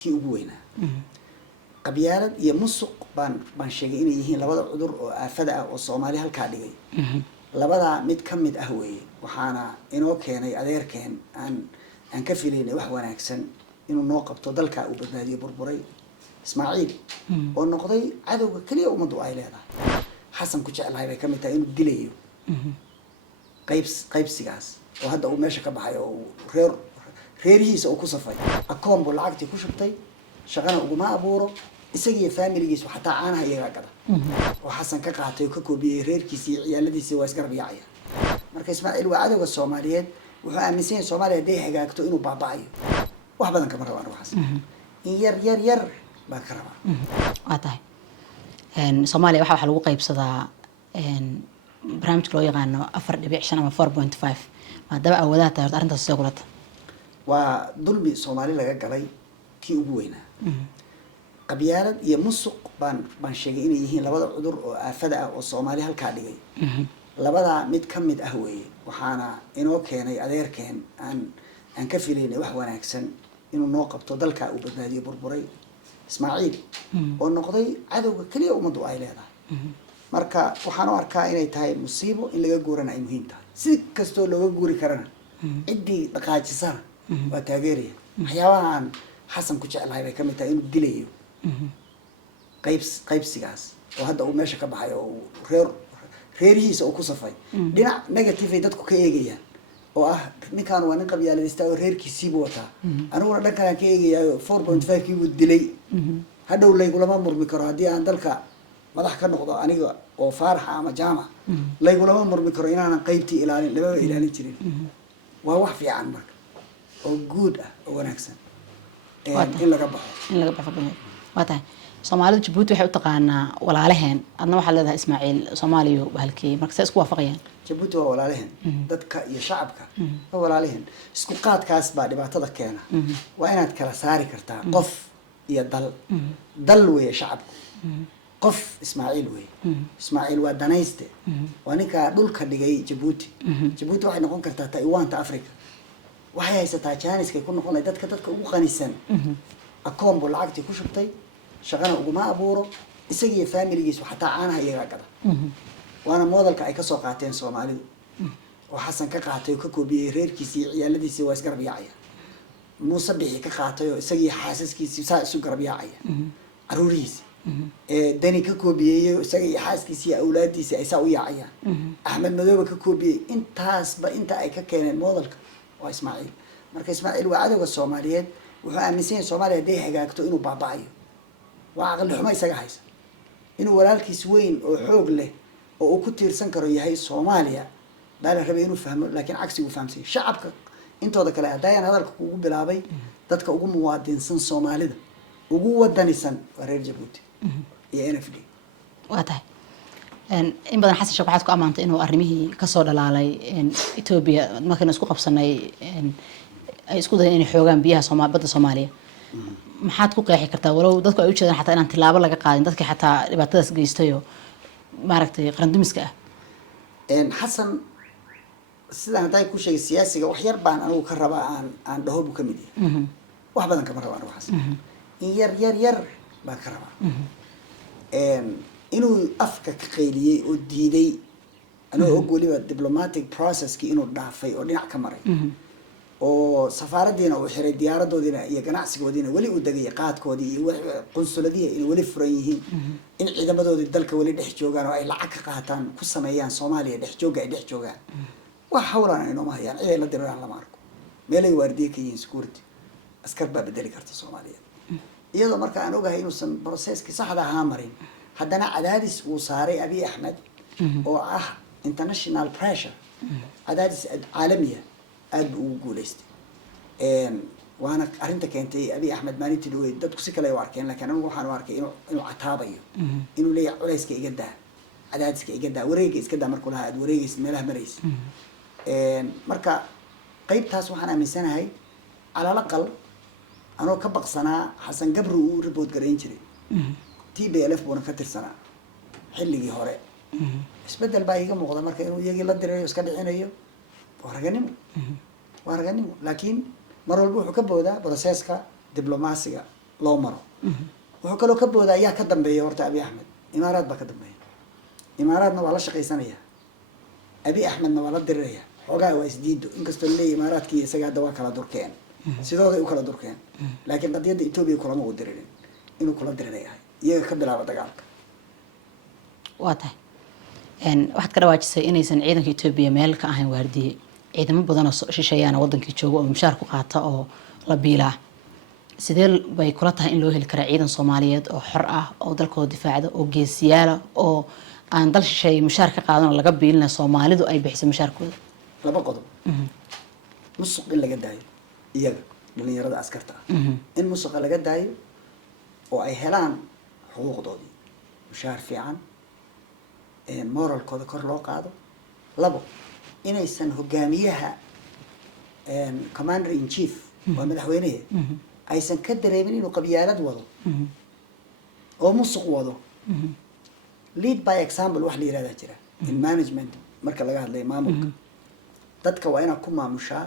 kii ugu weynaa qabyaalad iyo musuq baan sheegay inay yihiin labada cudur oo aafada ah oo Soomaali halka dhigay labada mid ka mid ah weeye waxaana inoo keenay adeerkeen aan ka filaynay wax wanaagsan inuu noo qabto dalka uu badbaadiyo burburay Ismaaciil oo noqday cadowga kaliya umadu ay leedahay xasan ku jeclahay bay kamid tahay inuu dilayo qaybsigaas oo hadda uu meesha ka baxay oo reerihiisa uu ku safay akoon buu lacagtii ku shubtay shaqana uguma abuuro isagii familigiisu xataa caanaha iyaga gada oo xasan ka qaatay oo ka koobiyay reerkiisii ciyaaladiisii waa isgarab yaacaya marka Ismaaciil waa cadowga Soomaaliyeed wuxuu aaminsan yahay Soomaaliya haday hagaagto inuu baabaayo wax badan kama rabaan waxaas in yar baa ka rabaa waa tahay Soomaaliya waxa lagu qaybsadaa barnaamijka loo yaqaano 4.5 ama 4.5 maadaama awoodaha tahay arrintaas soo kulata waa dulmi Soomaali laga galay kii ugu weynaa qabyaalad iyo musuq baan sheegay inay yihiin labada cudur oo aafada ah oo Soomaali halka dhigay labada mid ka mid ah weeye waxaana inoo keenay adeerkeen aan ka filaynay wax wanaagsan inuu noo qabto dalka uu badbaadiyo burburay Ismaaciil oo noqday cadowga kaliya umadu ay leedahay marka waxaan u arkaa inay tahay musiibo in laga guurana ay muhiim tahay si kasto looga guuri karana cidii dhaqaajisana waa taageeraya waxyaabahan xasan ku jeclahay bay kamid tahay inuu dilayo qaybsigaas oo hadda uu meesha ka baxay oo reerihiisa uu ku safay dhinac negative ay dadku ka eegayaan oo ah ninkan waa nin qabyaaladista oo reerkiisiiba wataa aniguna dhankan ka eegayaa 4.5 kii uu dilay hadhow laygulama murmi karo haddii aan dalka madax ka noqdo aniga oo faarax ama jaamac laygulama murmi karo inaanan qaybtii ilaalin laba ilaalin jirin waa wax fiican marka oo good ah oo wanaagsan in laga baxo waa tahay Soomaalida Djibouti waxay u taqaanaa walaalaheen adna waxa leedahay Ismaaciil Soomaaliyo bahalkii marka say isku waafaqayaan Djibouti waa walaalaheen dadka iyo shacabka waa walaalaheen isku qaadkaas baa dhibaatada keena waa inaad kala saari kartaa qof iyo dal weeye shacabku qof Ismaaciil weeye Ismaaciil waa danayste waa ninka dhulka dhigay Djibouti waxay noqon kartaa Taiwan-ta Afrika waxay haysataa Chinese ku noqonay dadka ugu qanisan akoon buu lacagtii ku shubtay shaqana uguma abuuro isagii familigiisu xataa caanaha iyaga gada waana modelka ay ka soo qaateen Soomaalidu oo xasan ka qaatay oo ka koobiyay reerkiisii ciyaaladiisii waa isgarab yaacaya Muuse bixi ka qaatay oo isagii xaasaskiisii saa isu garab yaacaya caruurihiisii dani ka koobiyay isagii xaaskiisii awlaadiisii ay saa u yaacayaan Axmed Madoobe ka koobiyay intaasba inta ay ka keeneen modelka waa Ismaaciil marka Ismaaciil waa cadowga Soomaaliyeed wuxuu aaminsan yahay Soomaaliya haday hagaagto inuu baabaayo waa aqal xumo isaga haysa inuu walaalkiis weyn oo xoog leh oo uu ku tiirsan karo yahay Soomaaliya baa la rabay inuu fahmo laakiin cagsi uu fahamsan shacabka intooda kale hadayaan hadalka ugu bilaabay dadka ugu muwaadinsan Soomaalida ugu wadanisan waa reer Djibouti iyo NFD waa tahay in badan xasan sheekh waxaad ku amaantay inuu arrimihii ka soo dhalaalay Ethiopia markii isku qabsanay ay isku dayeen inay xoogaan biyaha badda Soomaaliya maxaad ku qeexi kartaa walow dadku ay u jeedaan xataa inaan tilaabo laga qaadin dadkii xataa dhibaatadaas geystayo maaragtay qarandumiska ah xasan sidaan haday ku sheegay siyaasiga wax yar baan anigu ka rabaa aan dhaho buu kamid yahay wax badan kama rabaan waxaas in yar baan ka rabaa inuu afka ka qayliyay oo diiday anoo og waliba diplomatic processkii inuu dhaafay oo dhinac ka maray oo safaaradiina uu xiray diyaaradoodina iyo ganacsigoodina wali uu dagay qaadkoodii iyo qunsuladiina in wali furan yihiin in ciidamadoodii dalka wali dhex joogaan oo ay lacag ka qaataan ku sameeyaan Soomaaliya dhex joogaan wax hawlaan inoo ma hayaan cid la diraan lama arko meelay waardiye ka yihiin security askar baa bedeli karta Soomaaliya iyadoo marka aan ogahay inuusan processkii saxda ahaa marin haddana cadaadis uu saaray Abiy Ahmed oo ah international pressure cadaadis caalamiya aad uu guuleystay waana arinta keentay Abiy Ahmed maalintii dhawey dadku si kale ay arkeen laakiin anigu waxaan u arkay inuu cataabayo inuu leeyahay culayska iga daa cadaadiska iga daa wareega iska daa markuu lahaa aad wareegaysid meelaha maraysid marka qaybtaas waxaan aaminsanahay calaala qal anoo ka baqsanaa xasan gabri uu report gareyn jiray TPLF buuna ka tirsanaa xilligii hore isbedel baa iga muuqda marka inuu iyagii la dirayo iska dhicinayo waa raganimo laakiin mar walba wuxuu ka boodaa processka diblomaasiga loo maro wuxuu kaloo ka booda ayaa ka dambeeya horta abi axmed imaaraad baa ka dambeeya imaaraadna waa la shaqaysanaya abi axmedna waa la diriraya xoogaa waa isdiido inkastoo leeyahy imaaraadkii isaga hadda waa kala durkeen sidooday u kala durkeen laakiin qadiyadda etoobiya kulama u diririn inuu kula diriray ahay iyaga ka bilaaba dagaalka waa tahay waxaad ka dhawaajisay inaysan ciidanka etoobiya meel ka ahayn waardiye ciidamo badan oo shisheeyaana wadankii jooga oo mushaar ku qaata oo la biilaa sidee bay kula tahay in loo heli karaa ciidan soomaaliyeed oo xor ah oo dalkooda difaacda oo geesiyaala oo aan dal shisheeye mushaar ka qaadan oo laga biilina soomaalidu ay bixiso mushaarkooda laba qodob musuq in laga daayo iyaga dhalinyarada askarta ah in musuqa laga daayo oo ay helaan xuquuqdoodii mushaar fiican moralkooda kor loo qaado labo inaysan hogaamiyaha commander in chief waa madaxweynehe aysan ka dareemin inuu qabyaalad wado oo musuq wado lead by example wax la yirahdaa jira in management marka laga hadlayo maamulka dadka waa inaad ku maamushaa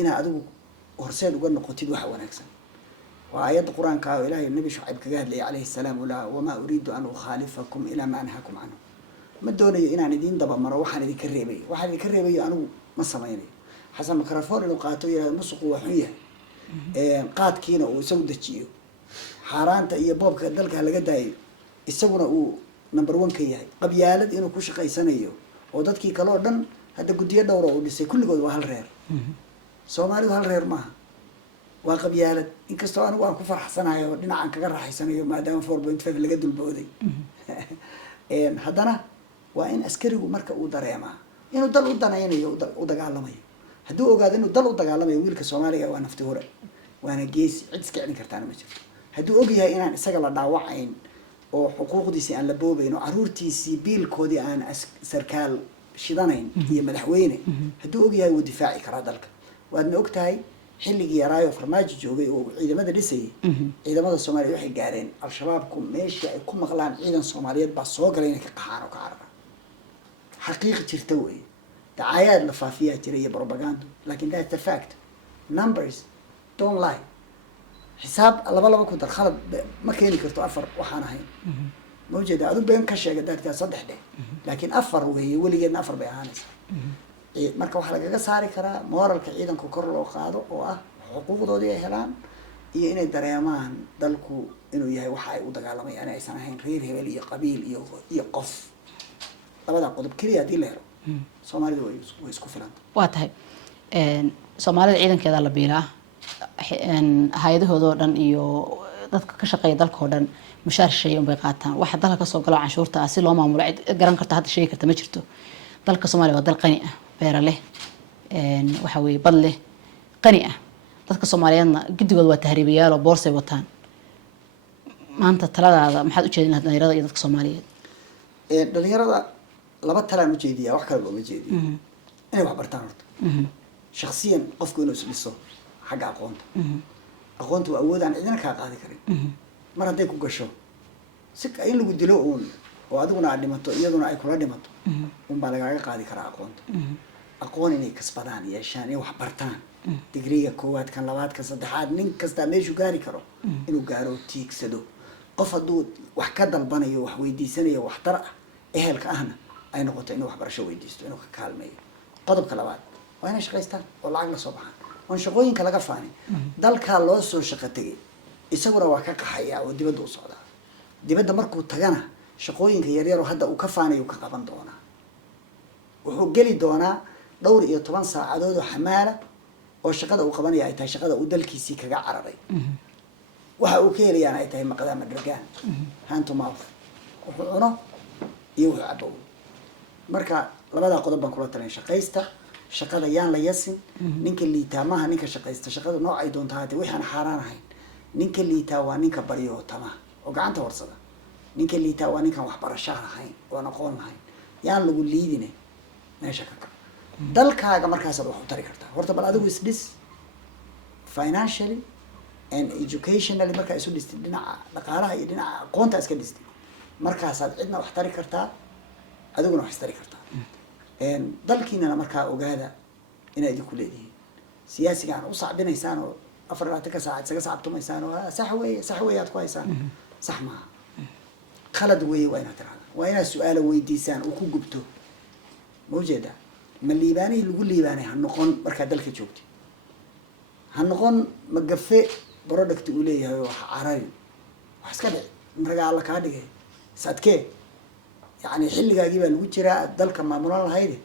inaad adigu horseed uga noqotid waxa wanaagsan waa aayadda qur-aanka oo ilaahay nabi shucayb kaga hadlayay calayhi salaam ulaa wamaa uriidu an ukhaalifakum ilaa ma anhaakum canhu ma doonayo inaan idiin dabamaro waxaan idinka reebayo waxaan idinka reebayo anigu ma samaynayo xasan mikrafoon inuu qaato yirahdo musuqu waa xun yahay qaadkiina uu isagu dejiyo xaaraanta iyo boobka dalka laga daayo isaguna uu number 1 ka yahay qabyaalad inuu ku shaqaysanayo oo dadkii kale oo dhan hadda guddiyo dhowr oo dhisay kulligood waa hal reer Soomaalidu hal reer maaha waa qabyaalad inkastoo anigu aan ku faraxsanahay oo dhinacan kaga raaxaysanayo maadaama 4.5 laga dulbooday haddana waa in askarigu marka uu dareemaa inuu dal u danaynayo u dagaalamayo hadduu ogaado inuu dal u dagaalamayo wiilka Soomaaliga waa nafti hore waana geesi cid iska celin kartaana ma jirto hadduu ogyahay inaan isaga la dhaawacayn oo xuquuqdiisii aan la boobayn oo caruurtiisii biilkoodii aan sarkaal shidanayn iyo madaxweyne hadduu ogyahay wuu difaaci karaa dalka waadna ogtahay xilligii yaraayo farmaajo joogay oo ciidamada dhisayay ciidamada Soomaaliya waxay gaareen al-shabaabku meeshii ay ku maqlaan ciidan Soomaaliyeed baa soo galay inay ka qaxaan oo ka cararaan xaqiiq jirta weeye dacaayaad la faafiyaa jiray iyo propaganda laakiin that's the fact numbers don't lie xisaab laba ku dar khalad ma keeni karto afar waxaan ahayn ma ujeeda adu been ka sheegay daartaa saddex dhe laakiin afar weeye weligeedna afar bay ahaanaysaa marka waxaa lagaga saari karaa moralka ciidanku kor loo qaado oo ah xuquuqdoodii ay helaan iyo inay dareemaan dalku inuu yahay waxa ay u dagaalamayaan aysan ahayn reer hebel iyo qabiil iyo qof labada qodob kaliya hadii la helo Soomaalidu way isku filan waa tahay Soomaalida ciidankeeda la biilaa hay'adahooda oo dhan iyo dadka ka shaqeeya dalka oo dhan mushaar shay un bay qaataan waxa dalka ka soo galo canshuurta si loo maamulo cid garan karta hadda sheegi karta ma jirto dalka Soomaaliya waa dal qani ah beera leh waxa weeye bad leh qani ah dadka Soomaaliyeedna gidigooda waa tahriibayaal oo boorsay wataan maanta taladaada maxaad u jeedin dhalinyarada iyo dadka Soomaaliyeed dhalinyarada laba talaan u jeediyaa wax kale looma jeediyo inay wax bartaan horta shakhsiyan qofku inuu isdhiso xagga aqoonta waa awood aan cidina kaa qaadi karin mar hadday ku gasho si in lagu dilo uun oo adiguna aad dhimato iyaduna ay kula dhimato unbaa lagaaga qaadi karaa aqoonta aqoon inay kasbadaan yeeshaan inay wax bartaan digriga koowaad kan labaad kan saddexaad nin kasta meeshuu gaari karo inuu gaaro tiigsado qof hadduu wax ka dalbanayo wax weydiisanayo waxtar ah ehelka ahna ay noqoto inuu waxbarasho weydiisto inuu ka kaalmeeyo qodobka labaad waa inay shaqaystaan oo lacag la soo baxaan oon shaqooyinka laga faanin dalkaa loo soo shaqo tegay isaguna waa ka qaxayaa oo dibadda u socdaa dibadda markuu tagana shaqooyinka yaryar oo hadda uu ka faanayo ka qaban doonaa wuxuu geli doonaa dhowr iyo 10 saacadood oo xamaala oo shaqada uu qabanaya ay tahay shaqada uu dalkiisii kaga cararay waxa uu ka helayaan ay tahay maqdaama dragaan hand to mouth wuxuu cuno iyo wuxuu cabo marka labada qodob baan kula talin shaqaysta shaqada yaan la yasin ninka liitaa maaha ninka shaqaysta shaqada nooc ay doontaa hadii waxaan xaraan ahayn ninka liitaa waa ninka bariyo tama oo gacanta warsada ninka liitaa waa ninka wax barasho ahayn oo aqoon lahayn yaan lagu liidine meesha ka dalkaaga markaas aad wax u tari kartaa horta bal adigu isdhis financially and educationally marka isu dhistid dhinaca dhaqaalaha iyo dhinaca aqoonta iska dhistid markaas aad cidna wax tari kartaa adiguna wax tari kartaa dalkiina markaa ogaada inaad ku leedihiin siyaasiga aan u sacbinaysaan oo أفرعتك ساعة ساعة ميسان صح ويا تكوي سان صح ما خلد وين ترى وين السؤال ويديسان وكو جبته موجودة ما الليباني اللي يقول ليباني هنقون بركة دلك شوكتي هنقون مقفي برودكت تقوليه عربي وحسكده مرجع الله كهذه صدقه يعني حل جايبه الوجرة دلك ما مرة هيدي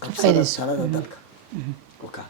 قبصة الصلاة دلك وكا